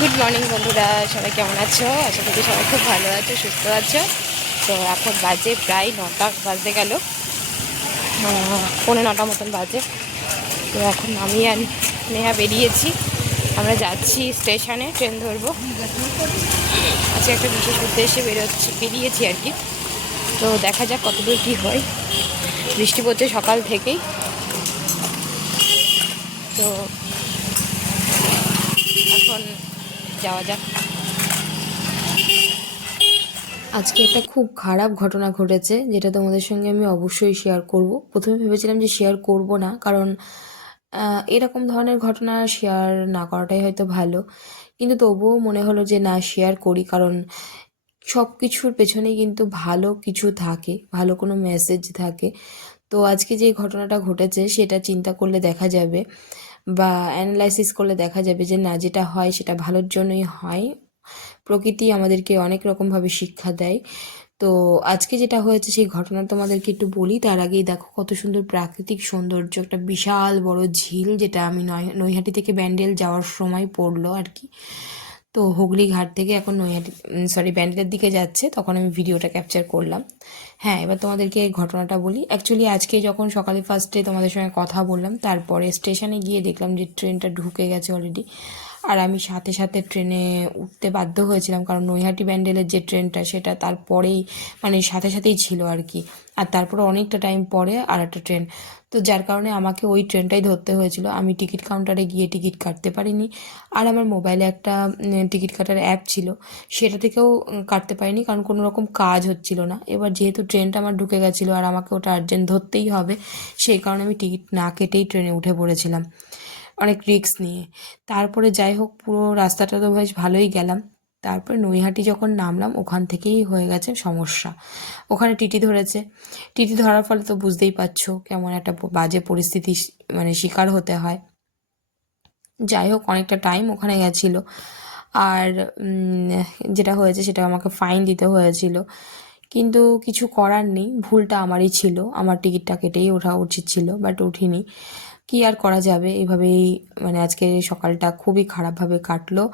Good morning বন্ধুরা, সবাই কেমন আছো? আশা করি সবাই খুব ভালো আছো, সুস্থ আছো। তো এখন বাজে প্রায় 9টা বাজতে গেল, 9:45 মতন বাজে। তো এখন আমি আর নেহা বেরিয়েছি, আমরা যাচ্ছি স্টেশনে, ট্রেন ধরবো। আজকে একটা বিশেষ উদ্দেশ্যে বেরিয়েছি আর কি। তো দেখা যাক কতদূর কী হয়। বৃষ্টি পড়ছে সকাল থেকেই। তো এখন যাওয়া যাক। আজকে একটা খুব খারাপ ঘটনা ঘটেছে, যেটা তোমাদের সঙ্গে আমি অবশ্যই শেয়ার করব। প্রথমে ভেবেছিলাম যে শেয়ার করব না, কারণ এরকম ধরনের ঘটনা শেয়ার না করাটাই হয়তো ভালো। কিন্তু তবুও মনে হলো যে না, শেয়ার করি, কারণ সব কিছুর পেছনেই কিন্তু ভালো কিছু থাকে, ভালো কোনো মেসেজ থাকে। তো আজকে যে ঘটনাটা ঘটেছে সেটা চিন্তা করলে দেখা যাবে, বা অ্যানালাইসিস করলে দেখা যাবে যে না, যেটা হয় সেটা ভালোর জন্যই হয়। প্রকৃতি আমাদেরকে অনেক রকমভাবে শিক্ষা দেয়। তো আজকে যেটা হয়েছে সেই ঘটনা তোমাদেরকে একটু বলি। তার আগেই দেখো কত সুন্দর প্রাকৃতিক সৌন্দর্য, একটা বিশাল বড় ঝিল, যেটা আমি নৈহাটি থেকে ব্যান্ডেল যাওয়ার সময় পড়লো আর কি। তো হুগলি ঘাট থেকে এখন ব্যান্ডেলের দিকে যাচ্ছে, তখন আমি ভিডিওটা ক্যাপচার করলাম। হ্যাঁ, এবার তোমাদেরকে এই ঘটনাটা বলি। অ্যাকচুয়ালি আজকে যখন সকালে ফার্স্টে তোমাদের সঙ্গে কথা বললাম, তারপরে স্টেশনে গিয়ে দেখলাম যে ট্রেনটা ঢুকে গেছে অলরেডি। আর আমি সাথে সাথে ট্রেনে উঠতে বাধ্য হয়েছিলাম, কারণ নৈহাটি ব্যান্ডেলের যে ট্রেনটা সেটা তারপরেই, মানে সাথে সাথেই ছিল আর কি। আর তারপরে অনেকটা টাইম পরে আর একটা ট্রেন। তো যার কারণে আমাকে ওই ট্রেনটাই ধরতে হয়েছিল। আমি টিকিট কাউন্টারে গিয়ে টিকিট কাটতে পারিনি। আর আমার মোবাইলে একটা টিকিট কাটার অ্যাপ ছিল, সেটা থেকেও কাটতে পারিনি, কারণ কোনো রকম কাজ হচ্ছিল না। এবার যেহেতু ট্রেনটা আমার ঢুকে গেছিলো আর আমাকে ওটা আর্জেন্ট ধরতেই হবে, সেই কারণে আমি টিকিট না কেটেই ট্রেনে উঠে পড়েছিলাম, অনেক রিস্ক নিয়ে। তারপরে যাই হোক, পুরো রাস্তাটা তো বেশ ভালোই গেলাম। তারপরে নৈহাটি যখন নামলাম, ওখান থেকেই হয়ে গেছে সমস্যা। ওখানে টিটি ধরেছে। টিটি ধরার ফলে তো বুঝতেই পারছো কেমন একটা বাজে পরিস্থিতি মানে শিকার হতে হয়। যাই হোক, অনেকটা টাইম ওখানে গেছিলো। আর যেটা হয়েছে সেটা আমাকে ফাইন দিতে হয়েছিল, কিন্তু কিছু করার নেই, ভুলটা আমারই ছিল। আমার টিকিটটা কেটেই ওঠা উচিত ছিল, বাট উঠিনি। কি আর করা যাবে, এভাবেই মানে আজকে সকালটা খুবই খারাপভাবে কাটলো।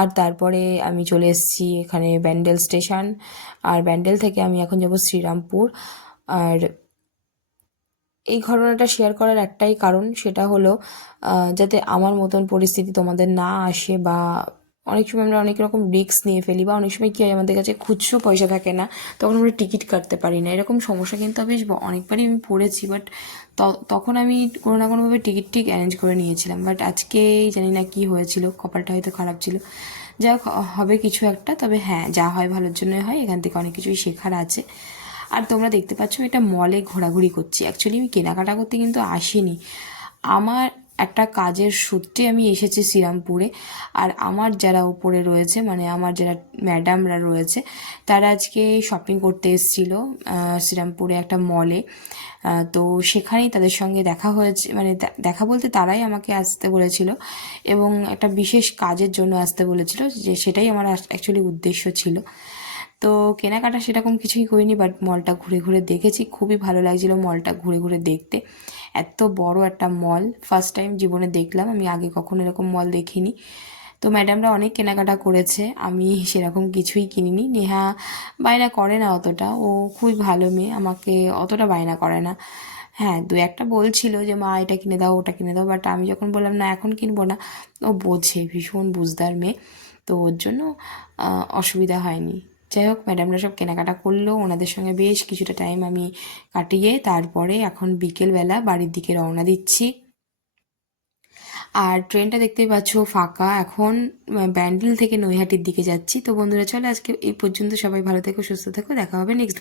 আর তারপরে আমি চলে এসেছি এখানে ব্যান্ডেল স্টেশন। আর ব্যান্ডেল থেকে আমি এখন যাব শ্রীরামপুর। আর এই ঘটনাটা শেয়ার করার একটাই কারণ, সেটা হলো যাতে আমার মতন পরিস্থিতি তোমাদের না আসে। বা অনেক সময় আমরা অনেক রকম রিস্ক নিয়ে ফেলি, বা অনেক সময় কী হয়, আমাদের কাছে খুচরো পয়সা থাকে না, তখন আমরা টিকিট কাটতে পারি না। এরকম সমস্যা কিন্তু বেশ অনেকবারই আমি পড়েছি। বাট তখন আমি কোনো না কোনোভাবে টিকিট ঠিক অ্যারেঞ্জ করে নিয়েছিলাম। বাট আজকে জানি না কি হয়েছিল, কপালটা হয়তো খারাপ ছিল। যা হোক, হবে কিছু একটা। তবে হ্যাঁ, যা হয় ভালোর জন্যই হয়, এখান থেকে অনেক কিছুই শেখার আছে। আর তোমরা দেখতে পাচ্ছ এটা মলে ঘোরাঘুরি করছি। অ্যাকচুয়ালি আমি কেনাকাটা করতে কিন্তু আসিনি, আমার একটা কাজের সূত্রে আমি এসেছি শ্রীরামপুরে। আর আমার যারা উপরে রয়েছে, মানে আমার যারা ম্যাডামরা রয়েছে, তারা আজকে শপিং করতে এসেছিলো শ্রীরামপুরে একটা মলে। তো সেখানেই তাদের সঙ্গে দেখা হয়েছে, মানে দেখা বলতে তারাই আমাকে আসতে বলেছিল, এবং একটা বিশেষ কাজের জন্য আসতে বলেছিল, যে সেটাই আমার অ্যাকচুয়ালি উদ্দেশ্য ছিল। তো কেনাকাটা সেরকম কিছুই করিনি, বাট মলটা ঘুরে ঘুরে দেখেছি, খুবই ভালো লাগছিলো মলটা ঘুরে ঘুরে দেখতে। এত বড় একটা মল ফার্স্ট টাইম জীবনে দেখলাম, আমি আগে কখনো এরকম মল দেখিনি। তো ম্যাডামরা অনেক কেনাকাটা করেছে, আমি সেরকম কিছুই কিনিনি। নেহা বায়না করে না অতটা, ও খুবই ভালো মেয়ে, আমাকে অতটা বায়না করে না। হ্যাঁ, দু একটা বলছিল যে মা এটা কিনে দাও, ওটা কিনে দাও, বাট আমি যখন বললাম না এখন কিনবো না, ও বোঝে, ভীষণ বুঝদার মেয়ে। তো ওর জন্য অসুবিধা হয়নি। যাই হোক, ম্যাডামরা সব কেনাকাটা করলো, ওনাদের সঙ্গে বেশ কিছুটা টাইম আমি কাটিয়ে তারপরে এখন বিকেলবেলা বাড়ির দিকে রওনা দিচ্ছি। আর ট্রেনটা দেখতেই পাচ্ছ ফাঁকা এখন। ব্যান্ডেল থেকে নৈহাটির দিকে যাচ্ছি। তো বন্ধুরা, চলো আজকে এই পর্যন্ত, সবাই ভালো থেকো, সুস্থ থেকো, দেখা হবে নেক্সট